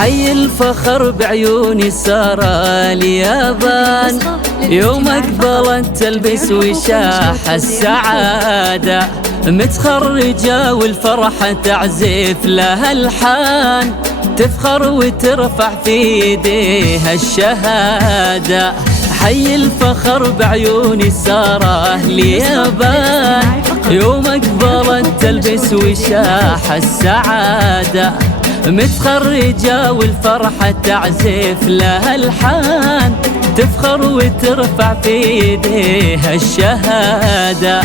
حي الفخر بعيوني سار اليابان، يوم أقبلت تلبس وشاح السعادة، متخرجة والفرحة تعزف لها الحان، تفخر وترفع في ايديها الشهادة. حي الفخر بعيوني سارة اليابان، يوم أقبلت تلبس وشاح السعادة، متخرجة والفرحة تعزف لها الحان، تفخر وترفع في ايديها الشهادة.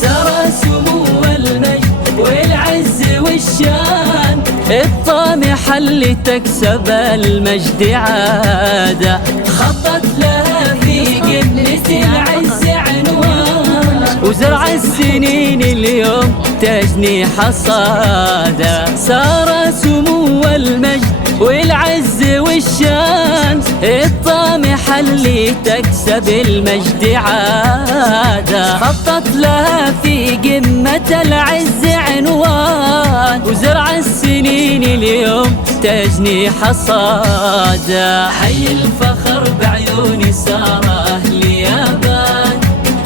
سارة سمو المجد والعز والشان، الطامحة اللي تكسب المجد عادة، خطت لها في جنة العز عنوان، وزرع السنين اليوم تجني حصادة. سارة سمو المجد والعز والشان، الطامحة اللي تكسب المجد عادة، خطت لها في قمة العز عنوان، وزرع السنين اليوم تجني حصادة. حي الفخر بعيوني سارة اليابان،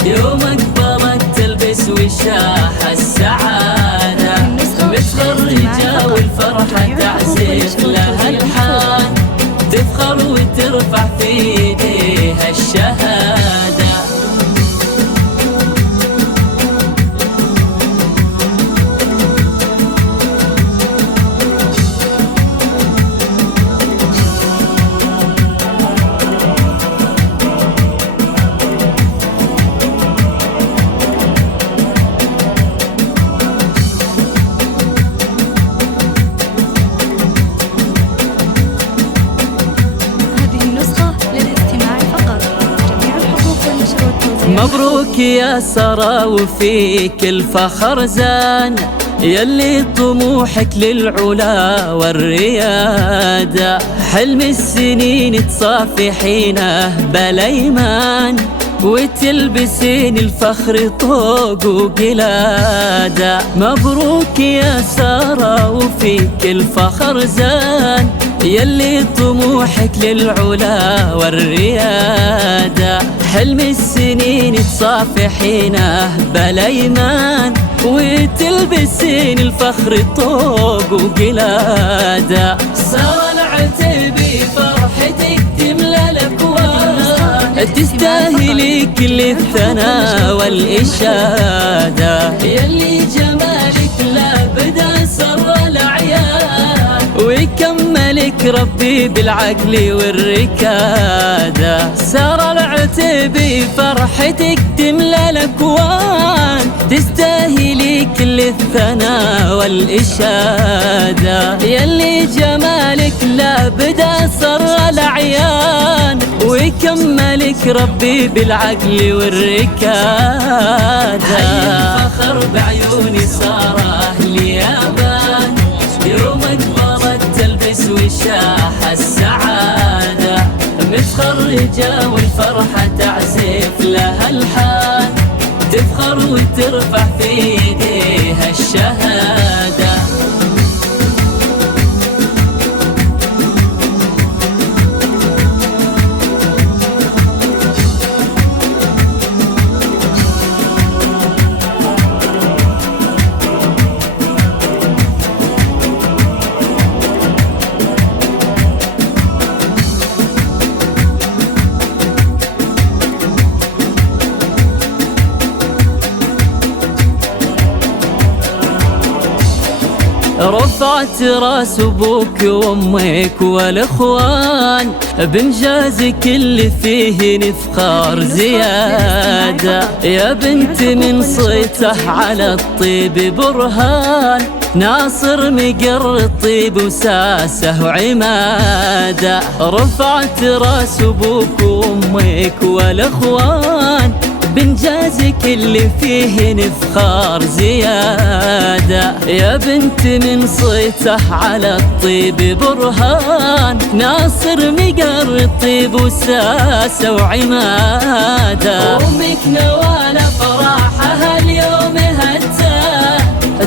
يوم أقبلت تلبس وشاح السعادة، متخرجة والفرحة تعزف لها الحان، تفخر وترفع في ايديها الشهادة. مبروك يا سارة وفيك الفخر زان، يلي طموحك للعلا والريادة، حلم السنين تصافحينه بالايمان، وتلبسين الفخر طوق وقلادة. مبروك يا سارة وفيك الفخر زان، يلي طموحك للعلا والريادة، حلم السنين تصافحينه بالايمان، وتلبسين الفخر طوق وقلادة. سارة العتيبي فرحتك تملى الاكوان، تستاهلي كل الثناء والإشادة، يلي جمالك لا بدا سر الأعيان، ويكملك ربي بالعقل والركادة. سارة العتيبي فرحتك تملى الأكوان، تستاهلي كل الثناء والإشادة، يلي جمالك لا بدا سر الأعيان، ويكملك ربي بالعقل والركادة. حي الفخر بعيوني سارة اليابان، يوم أقبلت تلبس وشاح السعادة، متخرجة والفرحة تعزف لها الحان، تفخر وترفع في ايديها الشهادة. رفعت راس ابوك وامك والاخوان، بانجازك اللي فيه نفخر زياده، يا بنت من صيته على الطيب برهان، ناصر مقر الطيب وساسه وعماده. رفعت راس ابوك وامك والاخوان، بانجازك اللي فيه نفخار زيادة، يا بنت من صيته على الطيب برهان، ناصر مقر الطيب وساسة وعمادة. أمك نوال فرحها اليوم هتاه،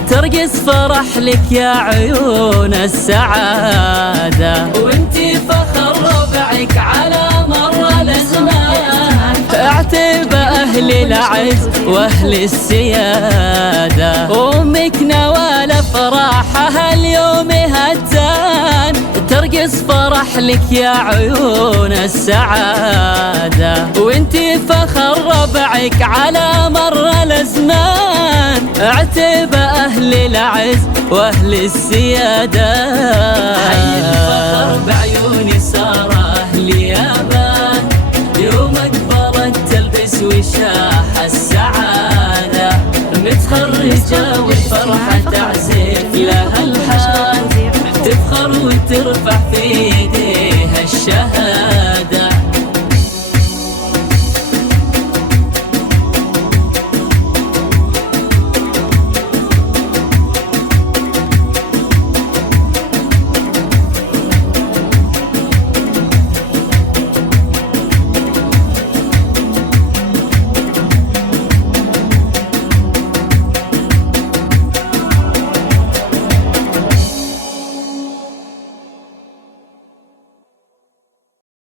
ترقص فرح لك يا عيون السعادة، وانتي فخر ربعك على مر الأزمان. اعتب أهل العز وأهل السيادة، أمك نوال أفراحها اليوم هتان. ترقص فرح لك يا عيون السعادة، وانتي فخر ربعك على مر الأزمان. اعتب أهل العز وأهل السيادة، حي الفخر بعيوني صار أهل يابان. يوم أقبلت تلبس وشاح السعادة، متخرجة والفرحة تعزف لها الحان. تفخر وترفع في ايديها الشهادة.